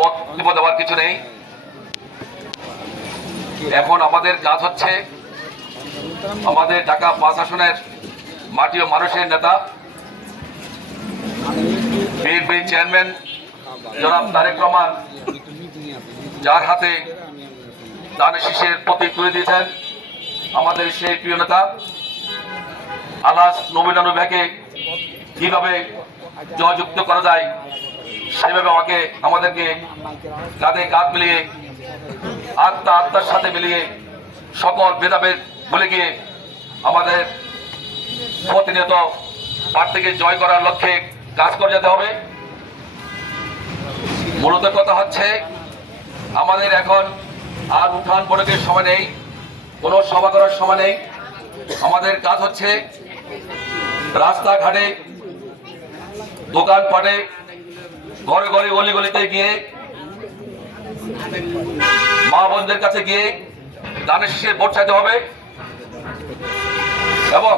বক্তব্য দেওয়ার কিছু নেই। এখন আমাদের কাজ হচ্ছে আমাদের ঢাকা ৫ আসনের মাটি ও মানুষের নেতা বিএনপি চেয়ারম্যান জনাব তারেক রহমান, যার হাতে দান শীষের প্রতীক তুলে দিয়েছেন আমাদের সেই প্রিয় নেতা আলহাজ নবীন ভাইকে কিভাবে জয়যুক্ত করা যায় সেভাবে আমাদেরকে কাঁধে কাঁধ মিলিয়ে আত্মার সাথে মিলিয়ে সকল ভেদাভেদ ভুলে গিয়ে আমাদের প্রতিনিয়ত প্রার্থীকে জয় করার লক্ষ্যে কাজ করে যেতে হবে। মূলত কথা হচ্ছে আমাদের এখন আর উত্থান বৈঠকের সময় নেই, কোনো সভা করার সময় নেই। আমাদের কাজ হচ্ছে রাস্তাঘাটে, দোকানপাটে, ঘরে ঘরে গলিগলিতে গিয়ে মা বোনদের কাছে গিয়ে দানের শীষে ভোট চাইতে হবে এবং